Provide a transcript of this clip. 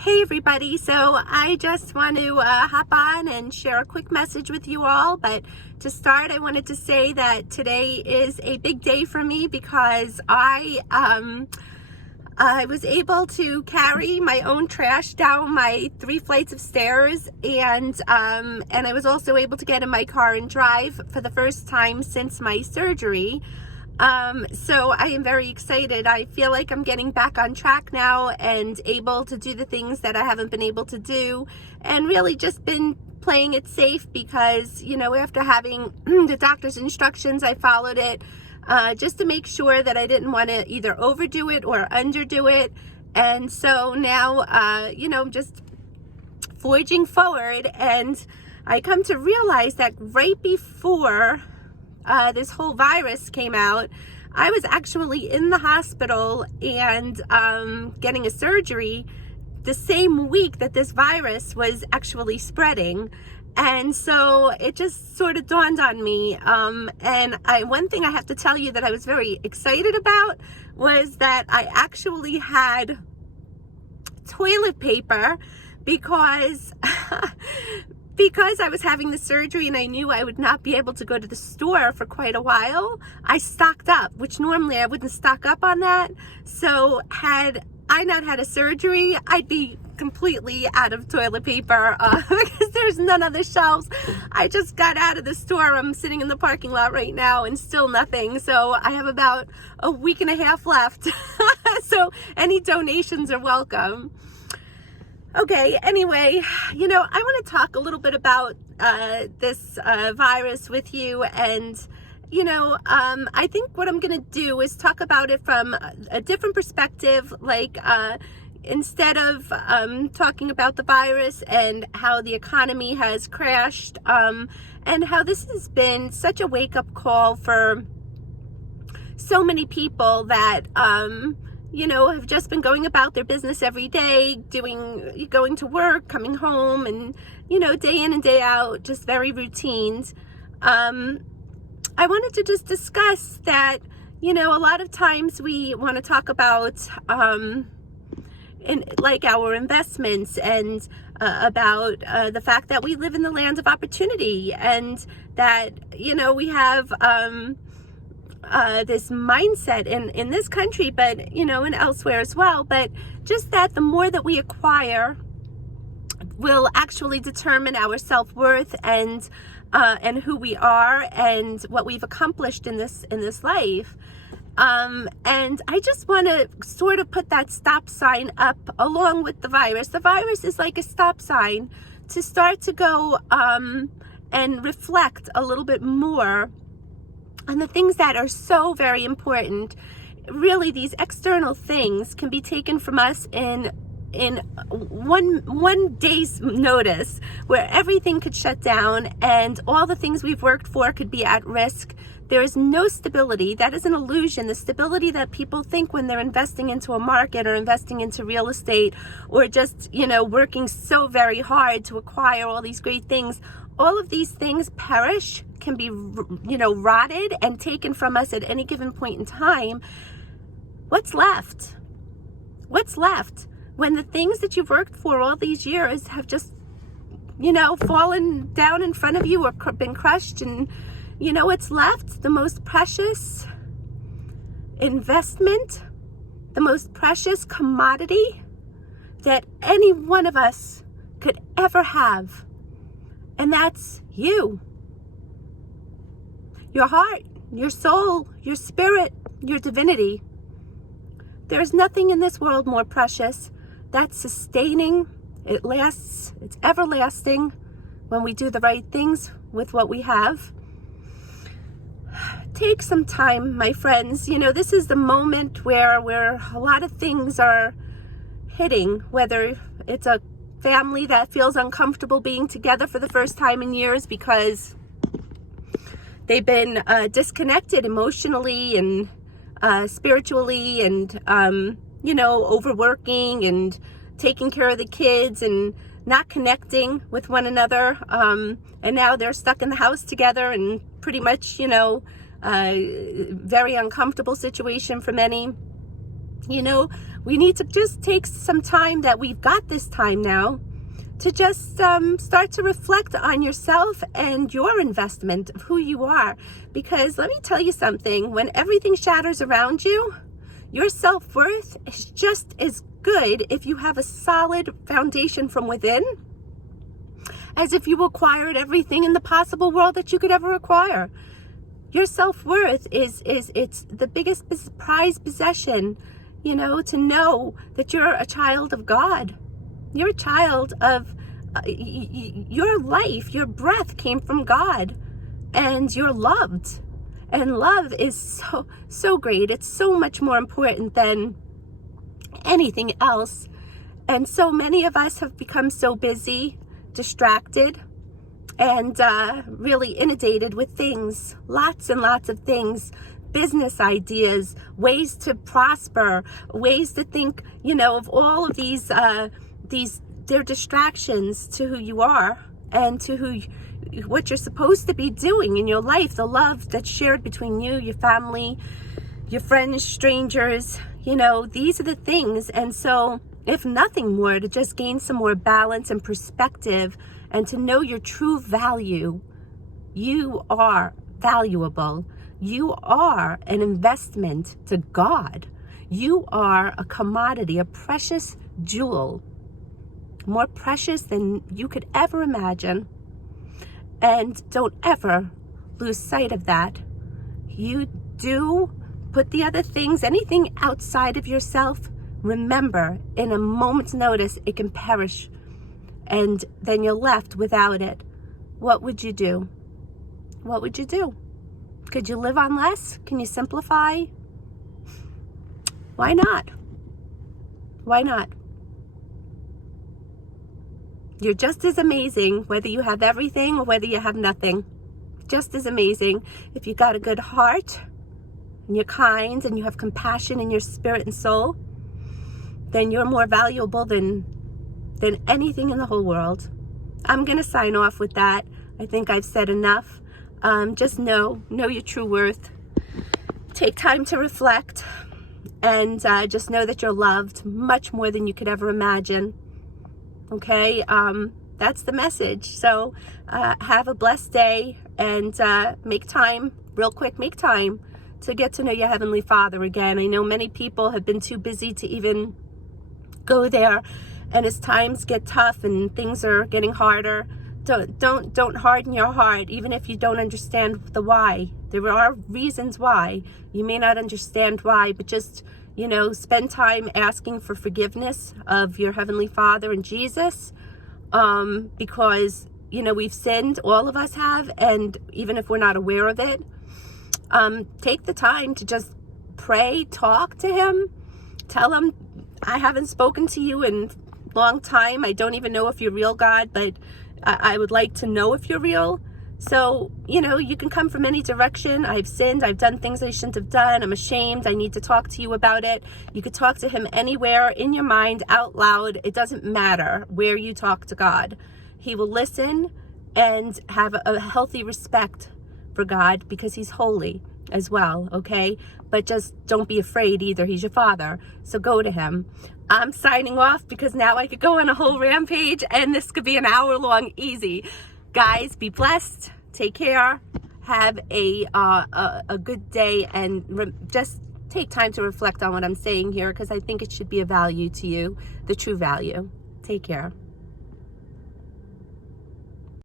Hey everybody, so I just want to hop on and share a quick message with you all, but to start I wanted to say that today is a big day for me because I was able to carry my own trash down my 3 flights of stairs, and I was also able to get in my car and drive for the first time since my surgery. So I am very excited. I feel like I'm getting back on track now and able to do the things that I haven't been able to do, and really just been playing it safe because, you know, after having the doctor's instructions, I followed it just to make sure that I didn't want to either overdo it or underdo it. And so now, you know, just forging forward, and I come to realize that right before this whole virus came out, I was actually in the hospital and getting a surgery the same week that this virus was actually spreading. And so it just sort of dawned on me. And one thing I have to tell you that I was very excited about was that I actually had toilet paper because because I was having the surgery and I knew I would not be able to go to the store for quite a while. I stocked up, which normally I wouldn't stock up on that. So had I not had a surgery, I'd be completely out of toilet paper because there's none on the shelves. I just got out of the store. I'm sitting in the parking lot right now and still nothing. So I have about a week and a half left. So any donations are welcome. Okay, anyway, you know, I want to talk a little bit about this virus with you, and, you know, I think what I'm going to do is talk about it from a different perspective, like instead of talking about the virus and how the economy has crashed, and how this has been such a wake-up call for so many people that you know, have just been going about their business every day, going to work, coming home, and, you know, day in and day out, just very routines. I wanted to just discuss that, you know, a lot of times we want to talk about like our investments and about the fact that we live in the land of opportunity, and that, you know, we have this mindset in this country, but, you know, and elsewhere as well, but just that the more that we acquire will actually determine our self-worth and who we are and what we've accomplished in this life. And I just want to sort of put that stop sign up along with the virus. The virus is like a stop sign to start to go and reflect a little bit more and the things that are so very important. Really, these external things can be taken from us in one day's notice, where everything could shut down and all the things we've worked for could be at risk. There is no stability. That is an illusion. The stability that people think when they're investing into a market or investing into real estate, or just, you know, working so very hard to acquire all these great things, all of these things perish, can be, you know, rotted and taken from us at any given point in time. What's left? What's left when the things that you've worked for all these years have just, you know, fallen down in front of you or been crushed? And you know what's left? The most precious investment, the most precious commodity that any one of us could ever have. And that's you. Your heart, your soul, your spirit, your divinity. There's nothing in this world more precious. That's sustaining. It lasts. It's everlasting when we do the right things with what we have. Take some time, my friends. You know, this is the moment where a lot of things are hitting, whether it's a family that feels uncomfortable being together for the first time in years because they've been disconnected emotionally and spiritually, and, you know, overworking and taking care of the kids and not connecting with one another. And now they're stuck in the house together, and pretty much, you know, very uncomfortable situation for many. You know, we need to just take some time that we've got this time now to just start to reflect on yourself and your investment of who you are. Because let me tell you something, when everything shatters around you, your self-worth is just as good if you have a solid foundation from within as if you acquired everything in the possible world that you could ever acquire. Your self-worth is it's the biggest prized possession, you know, to know that you're a child of God. You're a child of your life, your breath came from God, and you're loved. And love is so great. It's so much more important than anything else. And so many of us have become so busy, distracted, and really inundated with things, lots and lots of things, business ideas, ways to prosper, ways to think, you know, of all of these they're distractions to who you are and to what you're supposed to be doing in your life, the love that's shared between you, your family, your friends, strangers, you know, these are the things. And so if nothing more, to just gain some more balance and perspective and to know your true value. You are valuable. You are an investment to God. You are a commodity, a precious jewel, more precious than you could ever imagine. And don't ever lose sight of that. You do put the other things, anything outside of yourself, remember, in a moment's notice, it can perish. And then you're left without it. What would you do? What would you do? Could you live on less? Can you simplify? Why not? Why not? You're just as amazing whether you have everything or whether you have nothing. Just as amazing. If you got a good heart and you're kind and you have compassion in your spirit and soul, then you're more valuable than anything in the whole world. I'm going to sign off with that. I think I've said enough. Just know your true worth. Take time to reflect and just know that you're loved much more than you could ever imagine. Okay, that's the message. So have a blessed day and make time, real quick, make time to get to know your Heavenly Father again. I know many people have been too busy to even go there, and as times get tough and things are getting harder, don't harden your heart, even if you don't understand the why. There are reasons why. You may not understand why, but just, you know, spend time asking for forgiveness of your Heavenly Father and Jesus, because, you know, we've sinned, all of us have, and even if we're not aware of it, take the time to just pray, talk to Him, tell Him, I haven't spoken to you in a long time. I don't even know if you're real, God, but I would like to know if you're real. So, you know, you can come from any direction. I've sinned. I've done things I shouldn't have done. I'm ashamed. I need to talk to you about it. You could talk to Him anywhere, in your mind, out loud. It doesn't matter where you talk to God. He will listen and have a healthy respect for God because He's holy as well, okay? But just don't be afraid either. He's your Father. So go to Him. I'm signing off because now I could go on a whole rampage and this could be an hour long easy. Guys, be blessed. Take care. Have a good day, and just take time to reflect on what I'm saying here because I think it should be a value to you, the true value. Take care.